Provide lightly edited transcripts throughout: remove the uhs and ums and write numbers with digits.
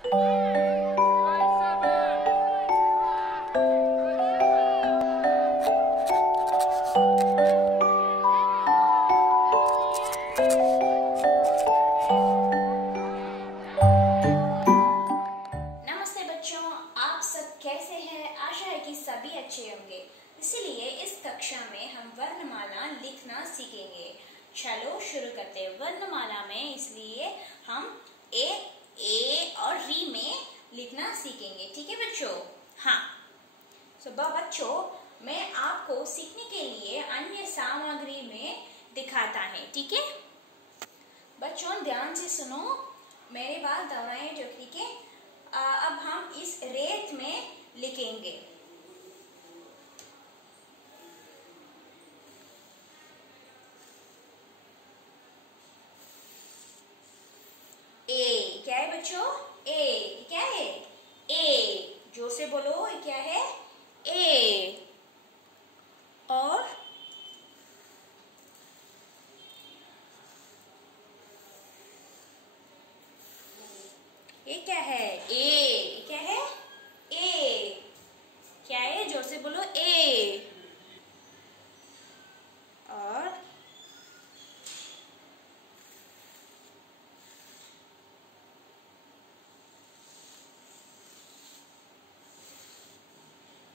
नमस्ते बच्चों, आप सब कैसे हैं? आशा है कि सभी अच्छे होंगे। इसलिए इस कक्षा में हम वर्णमाला लिखना सीखेंगे। चलो शुरू करते हैं। वर्णमाला में इसलिए हम ए और री में लिखना सीखेंगे। ठीक है बच्चों? हाँ। बच्चों, मैं आपको सीखने के लिए अन्य सामग्री में दिखाता है। ठीक है बच्चों, ध्यान से सुनो, मेरी बात दोहराएं जो। ठीक है, अब हम इस रेत में लिखेंगे। ए क्या है बच्चों? ए क्या है? ए जोर से बोलो, ये क्या है? ए। और ये क्या है? ए क्या है? ए क्या है? जोर से बोलो, ए। और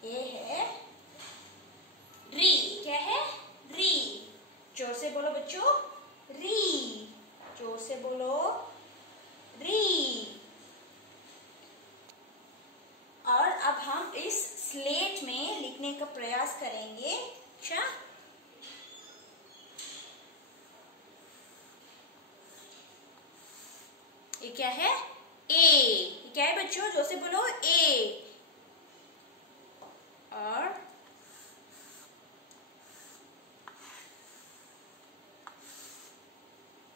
ये है री। क्या है? री। जोर से बोलो बच्चों, री। जोर से बोलो, री। और अब हम इस स्लेट में लिखने का प्रयास करेंगे। अच्छा, ये क्या है? ए। क्या है बच्चों? जोर से बोलो, ए। और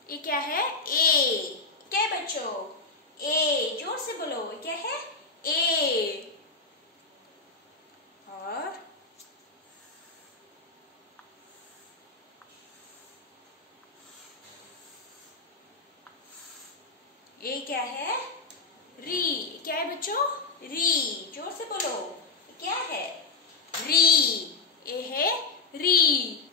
ये क्या है? ए। क्या है बच्चों? ए। जोर से बोलो, क्या है? ए। और ये क्या है? री। क्या है बच्चों? री। जोर से बोलो, क्या है? री। ये है री।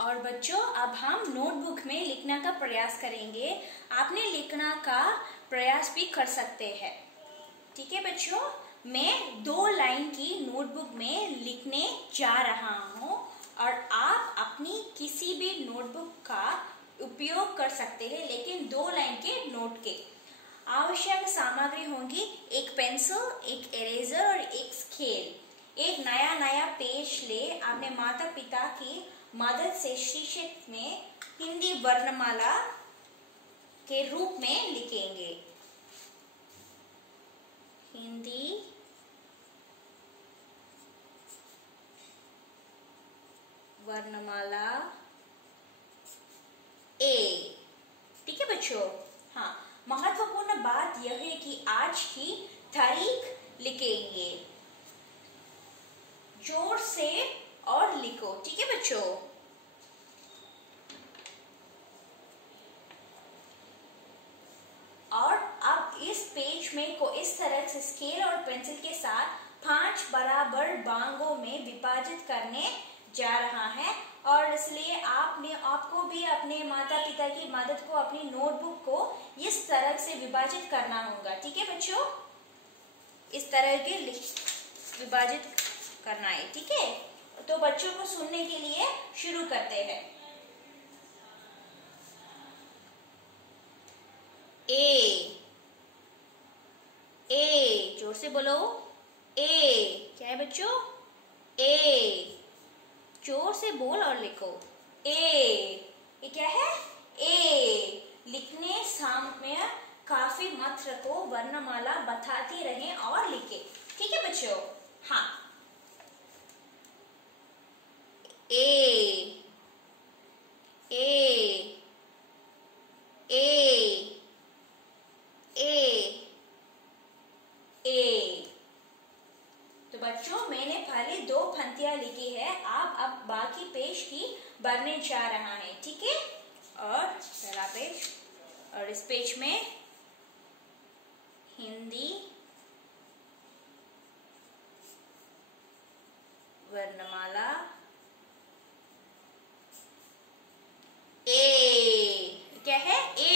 और बच्चों, अब हम नोटबुक में लिखने का प्रयास करेंगे। आपने लिखना का प्रयास भी कर सकते हैं। ठीक है बच्चों, मैं 2 लाइन की नोटबुक में लिखने जा रहा हूँ और आप अपनी किसी भी नोटबुक का उपयोग कर सकते हैं, लेकिन 2 लाइन के नोट के। आवश्यक सामग्री होंगी एक पेंसिल, एक इरेजर और एक स्केल। एक नया पेज ले अपने माता पिता की मदद से शीर्षक में हिंदी वर्णमाला के रूप में लिखेंगे। हिंदी वर्णमाला ए। ठीक है बच्चों? हाँ, महत्वपूर्ण बात यह है कि आज की तारीख लिखेंगे। जोर से और लिखो। ठीक है बच्चों? और अब इस पेज में को इस तरह से स्केल और पेंसिल के साथ 5 बराबर भागों में विभाजित करने जा रहा है। और इसलिए आपको भी अपने माता पिता की मदद को अपनी नोटबुक को इस तरह से विभाजित करना होगा। ठीक है बच्चों? इस तरह के विभाजित करना है। ठीक है, तो बच्चों को सुनने के लिए शुरू करते हैं। ए। ए जोर से बोलो, ए। क्या है बच्चों? ए। जोर से बोल और लिखो, ए। ये क्या है? ए। लिखने समय काफी मात्रा को वर्णमाला बताती रहें और लिखे। ठीक है बच्चों? हाँ। ए। ए। ए। ए। ए। तो बच्चों, मैंने पहले 2 पंक्तियां लिखी है। आप अब बाकी पेज की भरने जा रहा है। ठीक है? और पहला पेज और इस पेज में हिंदी वर्णमाला ए। क्या है? ए।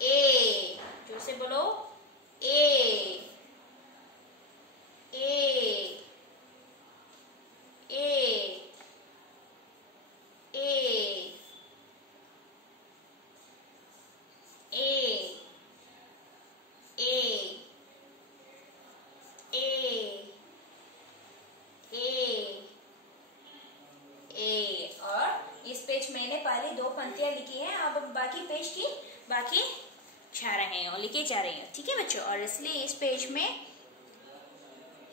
ए, जोर से बोलो। ए। ए। ए। ए। ए। ए। ए। ए। ए। और इस पेज मैंने पहले 2 पंक्तियां लिखी हैं, अब बाकी पेज की बाकी जा रहे हैं और लिखे जा रहे हैं। ठीक है बच्चों, और इसलिए इस पेज में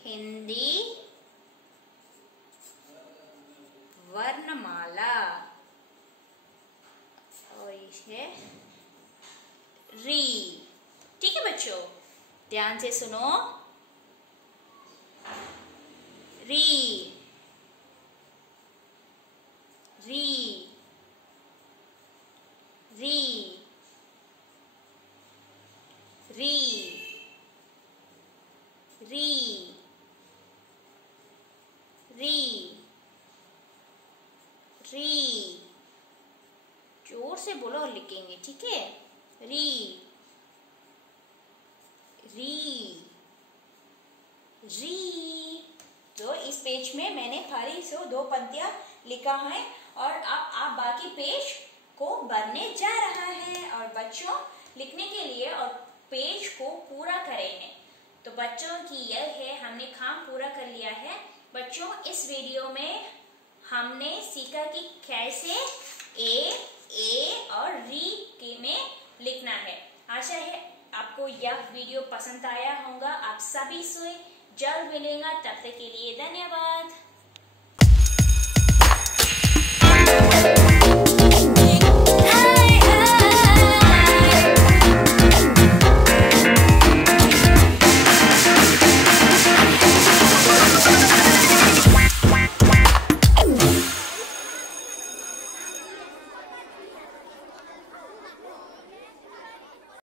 हिंदी वर्णमाला और ये री। ठीक है बच्चों, ध्यान से सुनो। री, री, री, री, री, री, री। जोर से बोलो और लिखेंगे। ठीक है? री, री, री। तो इस पेज में मैंने खाली से 2 पंक्तियां लिखा है और अब आप बाकी पेज को भरने जा रहा है। और बच्चों लिखने के लिए और पेज को पूरा करेंगे। तो बच्चों की यह है, हमने काम पूरा कर लिया है। बच्चों इस वीडियो में हमने सीखा कि कैसे ए और री के में लिखना है। आशा है आपको यह वीडियो पसंद आया होगा। आप सभी से जल्द मिलेंगे, तब तक के लिए धन्यवाद।